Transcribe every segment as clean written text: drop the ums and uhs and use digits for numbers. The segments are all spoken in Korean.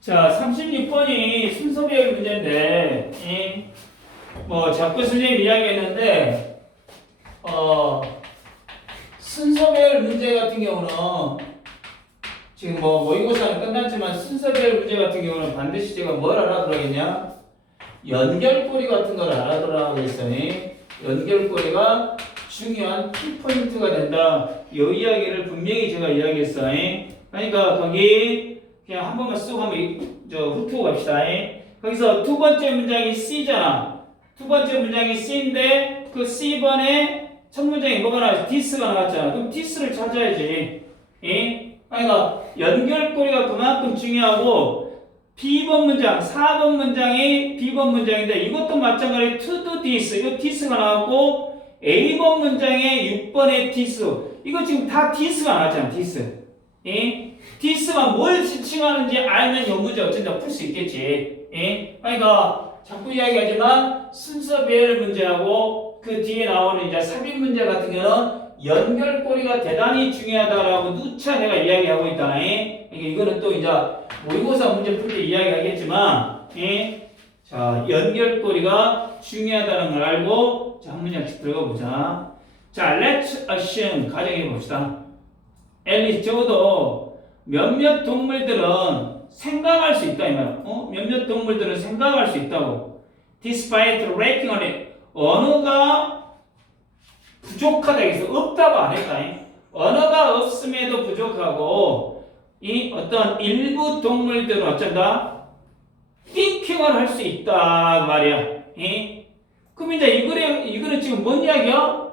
자, 36번이 순서별 문제인데, 자꾸 선생님 이야기했는데, 순서별 문제 같은 경우는, 지금 모의고사는 끝났지만, 순서별 문제 같은 경우는 반드시 제가 뭘 알아들어야겠냐? 연결고리 같은 걸 알아들어야 하겠어요. 연결고리가 중요한 키포인트가 된다. 이 이야기를 분명히 제가 이야기했어요. 그러니까 거기, 그냥 한 번만 쑥 한번 훑고 갑시다. 거기서 두 번째 문장이 C잖아. 두 번째 문장이 C인데 그 C번에 첫 문장이 뭐가 나왔어? this가 나왔잖아. 그럼 this를 찾아야지. 그러니까 연결고리가 그만큼 중요하고 B번 문장, 4번 문장이 B번 문장인데 이것도 마찬가지로 to do this, 이거 this가 나왔고 A번 문장에 6번에 this, 이거 지금 다 this가 나왔잖아. this. this가 뭘 지칭하는지 알면 이 문제 어쩐다 풀 수 있겠지. 그러니까 자꾸 이야기하지만 순서별 문제하고 그 뒤에 나오는 이제 삽입 문제 같은 경우는 연결고리가 대단히 중요하다라고 누차 내가 이야기하고 있다. 그러니까 이거는 또 이제 모의고사 문제 풀 때 이야기하겠지만, 자, 연결고리가 중요하다는 걸 알고 자, 한 문장씩 들어가 보자. 자, let's assume 가정해 봅시다. 앨리스 적어도 몇몇 동물들은 생각할 수 있다 이 말이야. 몇몇 동물들은 생각할 수 있다고. Despite lacking on it. 언어가 부족하다 해서 없다고 안 했다. 언어가 없음에도 부족하고 이 어떤 일부 동물들은 어쩐다? thinking을 할 수 있다 말이야. 그럼 이제 이거는 지금 뭔 이야기야?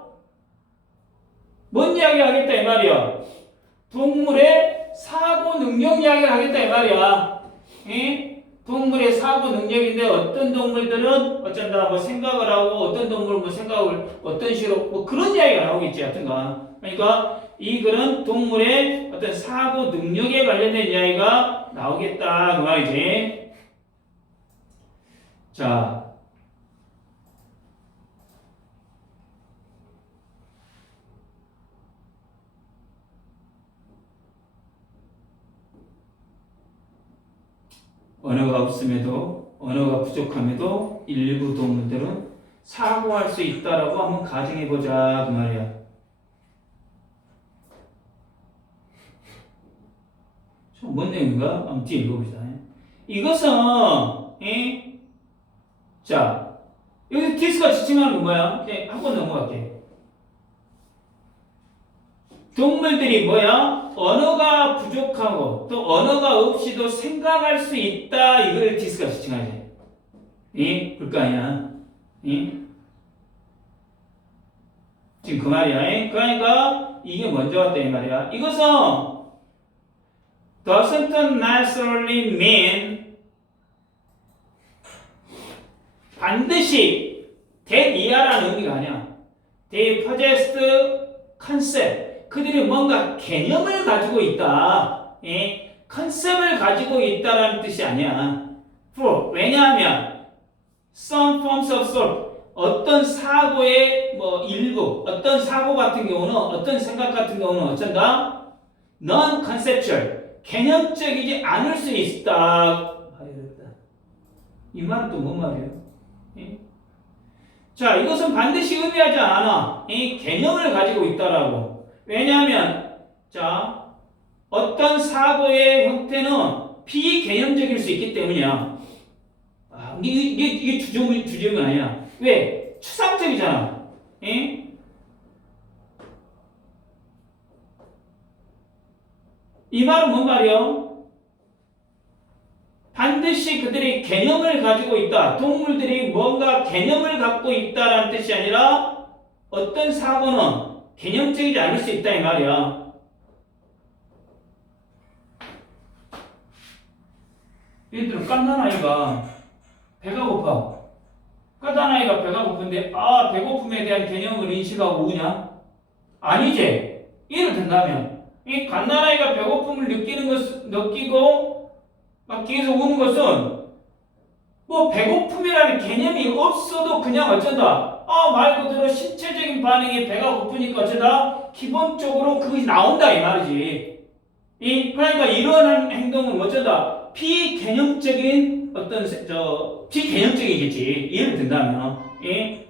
뭔 이야기 하겠다 이 말이야. 동물의 사고 능력 이야기를 하겠다 이 말이야. 동물의 사고 능력인데 어떤 동물들은 어쩐다 생각을 하고 어떤 동물은 생각을 어떤 식으로 그런 이야기가 나오겠지 하여튼간. 그러니까 이 글은 동물의 어떤 사고 능력에 관련된 이야기가 나오겠다 그 말이지. 자. 언어가 없음에도 언어가 부족함에도 일부 동물들은 사고할 수 있다라고 한번 가정해 보자 그 말이야. 뭔 내용인가? 한번 뒤에 읽어봅시다. 이것은 자 여기서 this가 지칭하는 건 뭐야? 한 번 넘어갈게. 동물들이 뭐야? 언어가 부족하고 또 언어가 없이도 생각할 수 있다. 이걸 this가 지칭하지. 그럴 거 아니야. 지금 그 말이야. 그러니까 이게 먼저 왔다 이 말이야. 이것은 doesn't necessarily mean 반드시 that 이하라는 의미가 아니야. They possessed concept. 그들이 뭔가 개념을 가지고 있다. 컨셉을 가지고 있다라는 뜻이 아니야. For, 왜냐하면 some forms of thought, 어떤 사고의 일부, 어떤 사고 같은 경우는 어떤 생각 같은 경우는 어쩐다? non-conceptual, 개념적이지 않을 수 있다. 이 말은 또 뭔 말이에요? 자, 이것은 반드시 의미하지 않아. 개념을 가지고 있다라고. 왜냐하면 자 어떤 사고의 형태는 비개념적일 수 있기 때문이야. 이게 주제문 아니야. 왜? 추상적이잖아. 이 말은 뭔 말이야? 반드시 그들이 개념을 가지고 있다. 동물들이 뭔가 개념을 갖고 있다라는 뜻이 아니라 어떤 사고는 개념적이지 않을 수 있다 이 말이야. 예를 들어 깐난 아이가 배가 고파. 깐난 아이가 배가 고픈데 배고픔에 대한 개념을 인식하고 우냐? 아니지. 예를 든다면 이 깐난 아이가 배고픔을 느끼고 막 계속 우는 것은 배고픔이라는 개념이 없어도 그냥 어쩐다. 말 그대로 신체적인 반응이 배가 고프니까 어쩌다 기본적으로 그것이 나온다 이 말이지. 그러니까 이러한 행동은 어쩌다 비개념적인 어떤 비개념적이겠지. 예를 든다면, 예?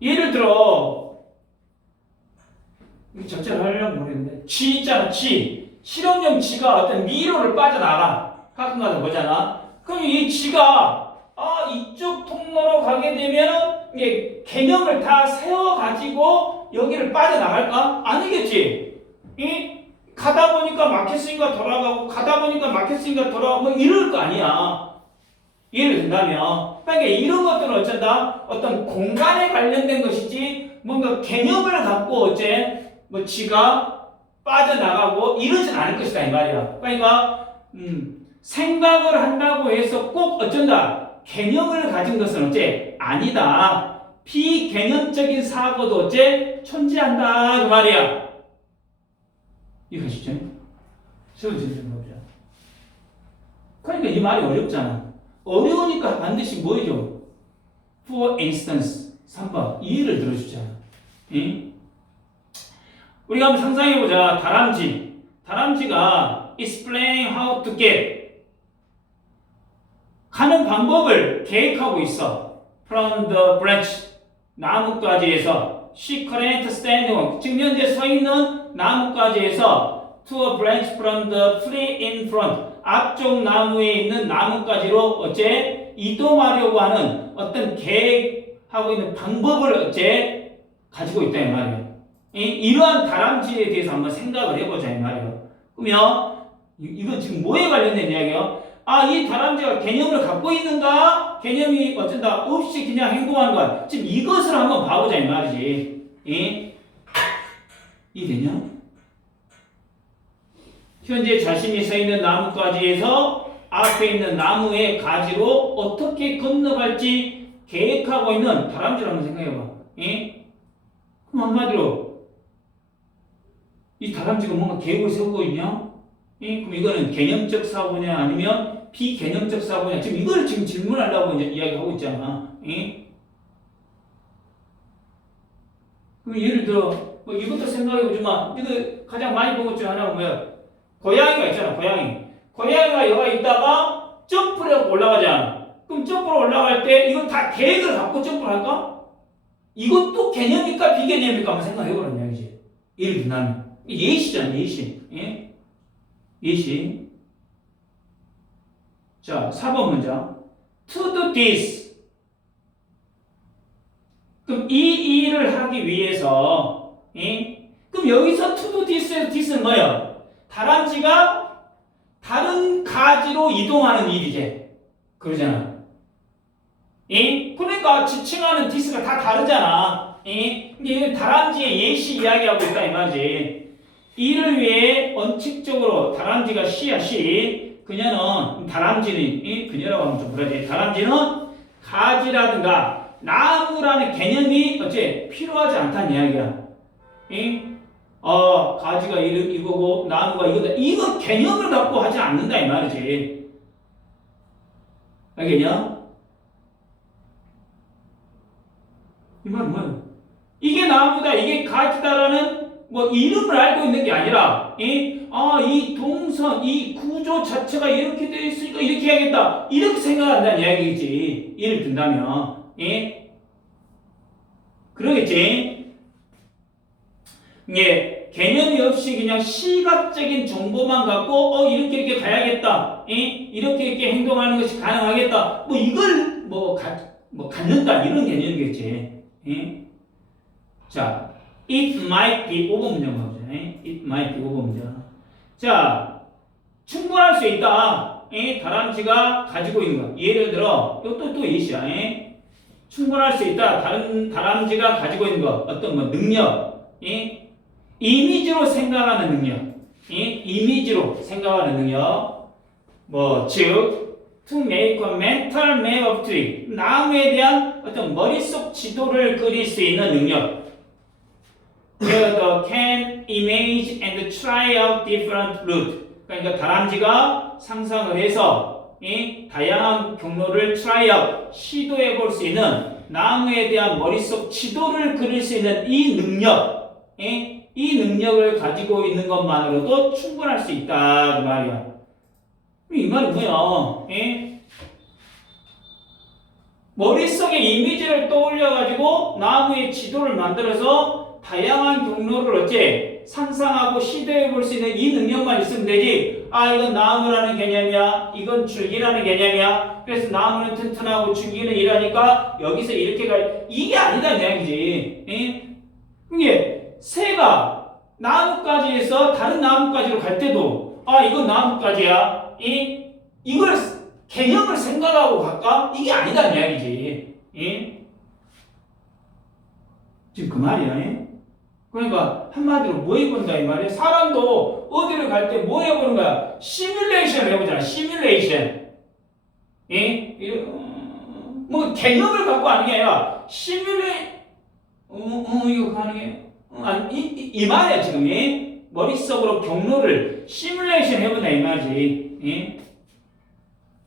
예를 들어 적절히 하려면 모르겠는데 쥐 있잖아. 쥐 실험용 쥐가 어떤 미로를 빠져나가 가끔가다 보잖아. 그럼 이 쥐가 이쪽 통로로 가게 되면 이게 개념을 다 세워가지고 여기를 빠져나갈까? 아니겠지. 가다 보니까 막혔으니까 돌아가고 가다 보니까 막혔으니까 돌아가고 뭐 이럴 거 아니야. 예를 든다면 그러니까 이런 것들은 어쩐다? 어떤 공간에 관련된 것이지 뭔가 개념을 갖고 어째 뭐 쥐가 빠져나가고 이러진 않을 것이다 이 말이야. 그러니까 생각을 한다고 해서 꼭 어쩐다? 개념을 가진 것은 어째 아니다. 비개념적인 사고도 어째 존재한다 그 말이야. 이거 아시죠? 세워지는 좀 보자. 그러니까 이 말이 어렵잖아. 어려우니까 반드시 뭐죠? For instance 3번 이해를 들어주잖아. 응? 우리가 한번 상상해보자. 다람쥐가 explain how to get 가는 방법을 계획하고 있어. From the branch 나뭇가지에서 she current standing 지금 현재 서 있는 나뭇가지에서 to a branch from the tree in front 앞쪽 나무에 있는 나뭇가지로 어째 이동하려고 하는 어떤 계획하고 있는 방법을 어째 가지고 있다 이 말이에요. 이러한 다람쥐에 대해서 한번 생각을 해보자 이 말이에요. 그러면 이건 지금 뭐에 관련된 이야기예요? 이 다람쥐가 개념을 갖고 있는가? 개념이 어쩐다 없이 그냥 행동하는 거야. 지금 이것을 한번 봐보자 이 말이지. 이해되냐? 현재 자신이 서 있는 나뭇가지에서 앞에 있는 나무의 가지로 어떻게 건너갈지 계획하고 있는 다람쥐를 한번 생각해봐. 그럼 한마디로 이 다람쥐가 뭔가 계획을 세우고 있냐? 그럼 이거는 개념적 사고냐 아니면 비개념적 사고냐? 지금 이걸 지금 질문하려고 이제 이야기하고 있잖아. 그럼 예를 들어 뭐 이것도 생각해보지만 이거 가장 많이 본 것 중에 하나가 뭐야? 고양이가 있잖아. 고양이가 여기 있다가 점프를 하고 올라가잖아. 그럼 점프로 올라갈 때 이건 다 계획을 갖고 점프를 할까? 이것도 개념일까 비개념일까 한번 생각해보라는 이야기지. 예를 들면 예시잖아. 예시. 자, 4번 문장. To do this. 그럼 이 일을 하기 위해서, 그럼 여기서 to do this에서 this는 뭐야? 다람쥐가 다른 가지로 이동하는 일이지. 그러잖아. 그러니까 지칭하는 this가 다 다르잖아. 이게 다람쥐의 예시 이야기하고 있다 이 말이지. 이를 위해 원칙적으로 다람쥐가 she야 she. 그녀는 다람쥐는 그녀라고 하면 좀 그러지. 다람쥐는 가지라든가 나무라는 개념이 어째 필요하지 않다는 이야기야. 가지가 이거고 나무가 이거다. 이거 개념을 갖고 하지 않는다 이 말이지. 알겠냐? 이 말은 뭐야? 이게 나무다, 이게 가지다라는 뭐 이름을 알고 있는 게 아니라, 이 동선, 이 구조 자체가 이렇게 되어 있으니까 이렇게 해야겠다. 이렇게 생각한다는 이야기겠지. 예를 든다면, 그러겠지. 개념이 없이 그냥 시각적인 정보만 갖고, 이렇게 가야겠다. 이렇게 행동하는 것이 가능하겠다. 뭐 이걸 갖는다. 이런 개념이겠지. 자. It might be 5번 문장 가보자. It might be 5번 문장. 자, 충분할 수 있다. 다람쥐가 가지고 있는 거. 예를 들어, 이것도 또 예시야. 충분할 수 있다. 다른 다람쥐가 가지고 있는 거. 어떤 뭐 능력. 이미지로 생각하는 능력. 이미지로 생각하는 능력. 즉, to make a mental map of tree. 나무에 대한 어떤 머릿속 지도를 그릴 수 있는 능력. can image and try out different route. 그러니까 다람쥐가 상상을 해서 다양한 경로를 try out, 시도해 볼 수 있는 나무에 대한 머릿속 지도를 그릴 수 있는 이 능력, 이 능력을 가지고 있는 것만으로도 충분할 수 있다 그 말이야. 이 말이 뭐야? 예? 머릿속에 이미지를 떠올려가지고 나무의 지도를 만들어서 다양한 경로를 어째 상상하고 시도해 볼 수 있는 이 능력만 있으면 되지. 아, 이건 나무라는 개념이야. 이건 줄기라는 개념이야. 그래서 나무는 튼튼하고 줄기는 이러니까 여기서 이렇게 가. 이게 아니다 이야기지. 예? 이게 새가 나뭇가지에서 다른 나뭇가지로 갈 때도 아, 이건 나뭇가지야. 이걸 개념을 생각하고 갈까? 이게 아니다는 이야기지. 예? 지금 그 말이야. 예? 그러니까 한마디로 뭐 해본다 이 말이야. 사람도 어디를 갈 때 뭐 해보는 거야? 시뮬레이션을 해보잖아. 시뮬레이션. 예? 뭐 개념을 갖고 하는 게 아니라 이거 가능해? 이 말이야 지금. 예? 머릿속으로 경로를 시뮬레이션 해본다 이 말이지. 예?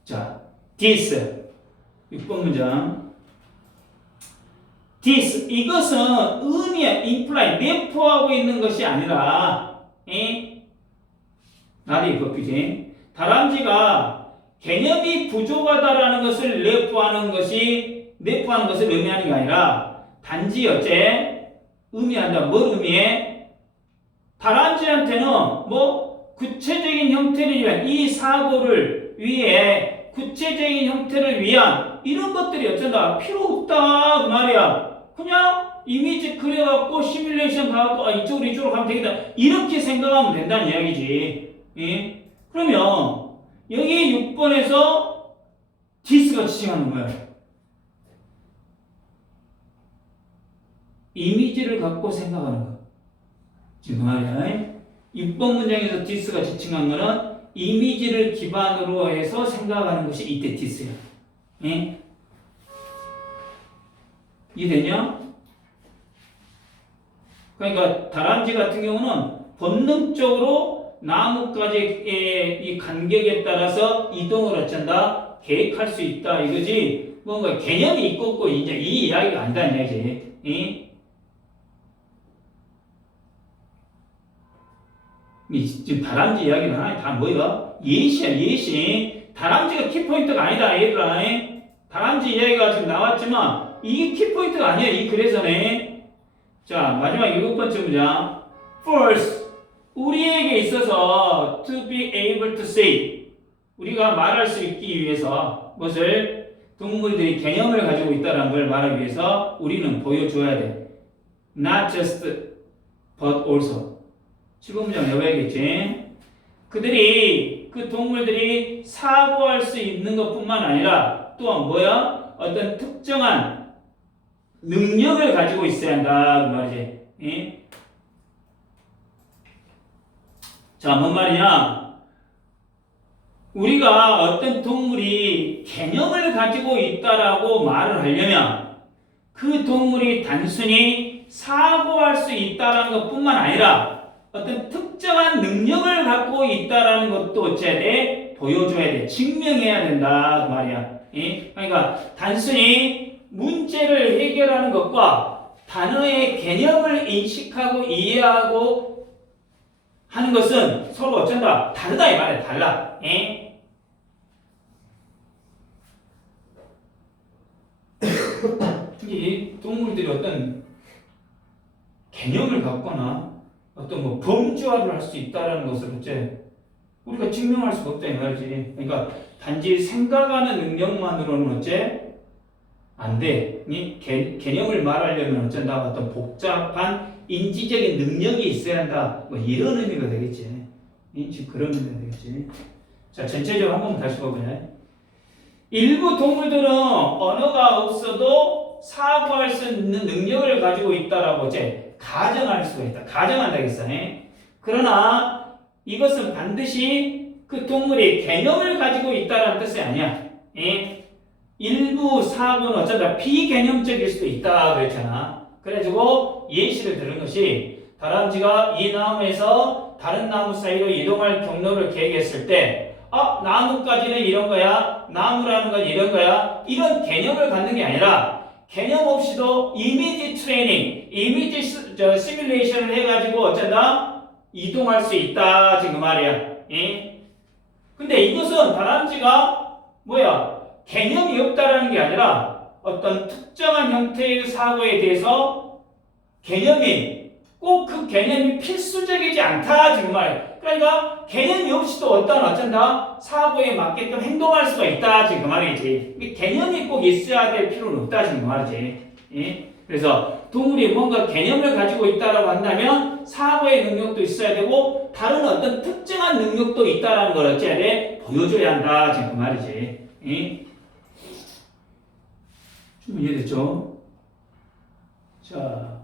자, this 6번 문장. this 이것은 의미야, imply 내포하고 있는 것이 아니라, 나리 법규지. 다람쥐가 개념이 부족하다라는 것을 내포하는 것을 의미하는 게 아니라 단지 어째 의미한다. 뭘 의미해? 다람쥐한테는 뭐 구체적인 형태를 위한 이 사고를 위해 구체적인 형태를 위한 이런 것들이 어쩐다 필요 없다 그 말이야. 그냥 이미지 그려갖고 시뮬레이션 가갖고 이쪽으로 가면 되겠다 이렇게 생각하면 된다는 이야기지. 예? 그러면 여기 6번에서 this가 지칭하는 거야. 이미지를 갖고 생각하는 거야. 지금 그 말이야. 6번 문장에서 this가 지칭한 거는 이미지를 기반으로 해서 생각하는 것이 이때 this야. 예? 이해되냐? 그러니까 다람쥐 같은 경우는 본능적으로 나뭇가지의 이 간격에 따라서 이동을 어쩐다 계획할 수 있다 이거지. 뭔가 개념이 있고 없고 이제 이 이야기가 아니다는 이야기지. 예? 지금 다람쥐 이야기는 하나의 다 뭐야? 예시야, 예시. 다람쥐가 키포인트가 아니다, 얘들아. 다람쥐 이야기가 지금 나왔지만 이게 키포인트가 아니야, 이 글에서는. 자, 마지막 7번째 문장. First, 우리에게 있어서 to be able to say, 우리가 말할 수 있기 위해서 무엇을? 동물들이 개념을 가지고 있다는 걸 말하기 위해서 우리는 보여줘야 돼. Not just, but also. 15문장 외워야겠지. 그 동물들이 사고할 수 있는 것뿐만 아니라 또한 뭐야? 어떤 특정한 능력을 가지고 있어야 한다 그 말이지. 예? 자, 뭔 말이냐? 우리가 어떤 동물이 개념을 가지고 있다라고 말을 하려면 그 동물이 단순히 사고할 수 있다라는 것뿐만 아니라 어떤 특정한 능력을 갖고 있다라는 것도 어째야 돼? 보여줘야 돼. 증명해야 된다 그 말이야. 예? 그러니까 단순히 문제를 해결하는 것과 단어의 개념을 인식하고 이해하고 하는 것은 서로 어쩐다? 다르다 이 말이야. 달라. 예? 이 동물들이 어떤 개념을 갖거나 어떤 뭐 범주화를 할 수 있다라는 것을 어째 우리가 증명할 수가 없다 이 말이지. 그러니까 단지 생각하는 능력만으로는 어째 안 돼. 개념을 말하려면 어쩐다 어떤 복잡한 인지적인 능력이 있어야 한다. 뭐 이런 의미가 되겠지. 지금 그런 의미가 되겠지. 자, 전체적으로 한 번 다시 봐보자. 일부 동물들은 언어가 없어도 사고할 수 있는 능력을 가지고 있다라고 어째 가정할 수가 있다. 가정한다겠어. 그러나 이것은 반드시 그 동물이 개념을 가지고 있다는 뜻이 아니야. 일부 사고는 어쩌다 비개념적일 수도 있다 그랬잖아. 그래가지고 예시를 들은 것이 다람쥐가 이 나무에서 다른 나무 사이로 이동할 경로를 계획했을 때 나무까지는 이런 거야. 나무라는 건 이런 거야. 이런 개념을 갖는 게 아니라 개념 없이도 이미지 트레이닝, 이미지 시뮬레이션을 해가지고 어쩐다? 이동할 수 있다 지금 말이야. 예? 근데 이것은 다람쥐가 뭐야? 개념이 없다라는 게 아니라 어떤 특정한 형태의 사고에 대해서 개념이 꼭 그 개념이 필수적이지 않다 지금 말이야. 그러니까 개념이 없이도 어쩐다? 사고에 맞게끔 행동할 수가 있다 지금 말이지. 개념이 꼭 있어야 될 필요는 없다 지금 말이지. 예? 그래서 동물이 뭔가 개념을 가지고 있다라고 한다면 사고의 능력도 있어야 되고 다른 어떤 특정한 능력도 있다라는 걸 어찌해야 돼? 보여줘야 한다 지금 그 말이지. 예? 좀 이해됐죠? 자,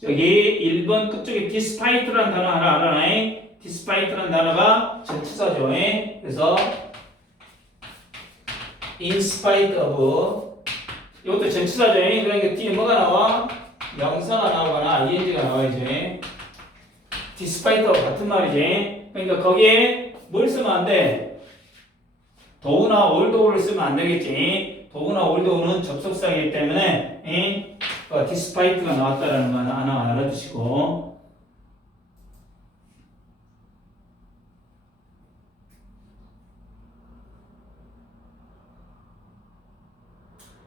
저기 1번 끝쪽에 despite라는 단어 하나 알아놔. despite라는 단어가 전치사죠. 그래서 in spite of 이것도 전치사죠. 그러니까 뒤에 뭐가 나와? 명사가 나오거나 ing가 나와야지. despite하고 같은 말이지. 그러니까 거기에 뭘 쓰면 안 돼? 더우나 올더우를 쓰면 안 되겠지. 더우나 올더우는 접속사이기 때문에 despite가 나왔다라는 거 하나 알아두시고.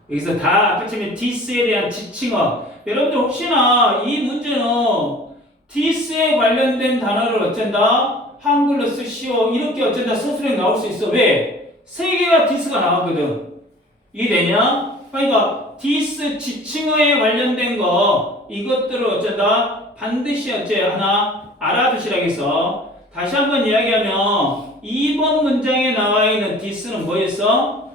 여기서 다 앞에치면 this에 대한 지칭어. 여러분들 혹시나 이 문제는 this에 관련된 단어를 어쩐다? 한글로 쓰시오. 이렇게 어쩐다? 서술에 나올 수 있어. 왜? 세 개가 this가 나왔거든. 이해되냐? 그러니까 this 지칭어에 관련된 거 이것들을 어쩐다? 반드시 하나 알아두시라겠어. 다시 한번 이야기하면 2번 문장에 나와 있는 this는 뭐였어?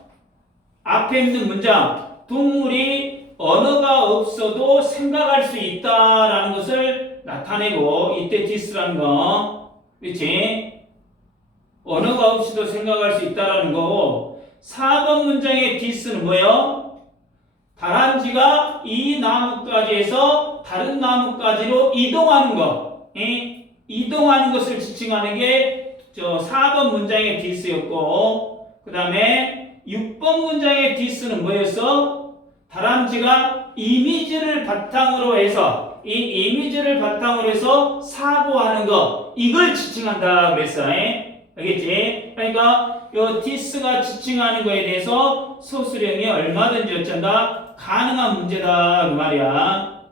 앞에 있는 문장 동물이 언어가 없어도 생각할 수 있다라는 것을 나타내고 이때 this라는 거 그렇지? 언어가 없이도 생각할 수 있다라는 거고 4번 문장의 this는 뭐예요? 다람쥐가 이 나뭇가지에서 다른 나뭇가지로 이동하는 것 이동하는 것을 지칭하는 게 저 4번 문장의 this였고 그 다음에 6번 문장의 this는 뭐였어? 다람쥐가 이미지를 바탕으로 해서 이 이미지를 바탕으로 해서 사고하는 거 이걸 지칭한다 그랬어. 알겠지? 그러니까 이 this가 지칭하는 거에 대해서 서술형이 얼마든지 어쩐다? 가능한 문제다 그 말이야.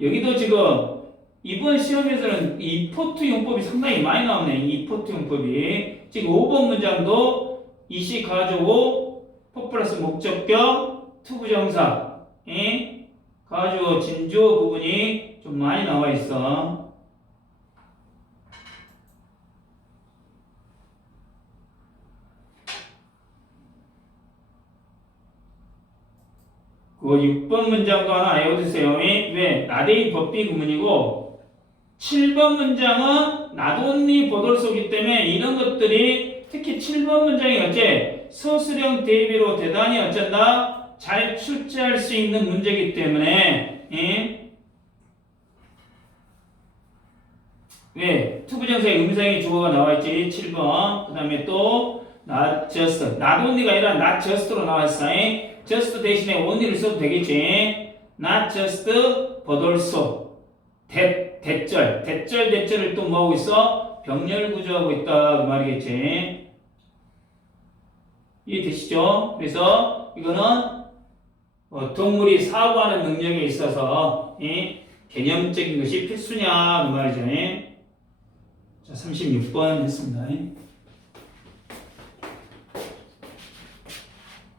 여기도 지금 이번 시험에서는 이 포트 용법이 상당히 많이 나오네. 이 포트 용법이. 지금 5번 문장도 이시 가주어 포 플러스 목적격 투부정사 가주어 진주어 부분이 좀 많이 나와 있어. 그 6번 문장도 하나 외워두세요. 왜? 나데이 법비 구문이고 7번 문장은 나돈니 보돌소기 때문에 이런 것들이 특히 7번 문장이 어째 서술형 대비로 대단히 어쩐다? 잘 출제할 수 있는 문제이기 때문에 왜? 투부정사의 음성의 주어가 나와있지 7번 그 다음에 또 not just 나돈니가 아니라 not just로 나와있어. just 대신에 only를 써도 되겠지. not just but also 대절을 또 뭐하고 있어? 병렬 구조하고 있다 그 말이겠지. 이해되시죠? 그래서 이거는 동물이 사고하는 능력에 있어서 개념적인 것이 필수냐 그 말이죠. 자 36번 했습니다.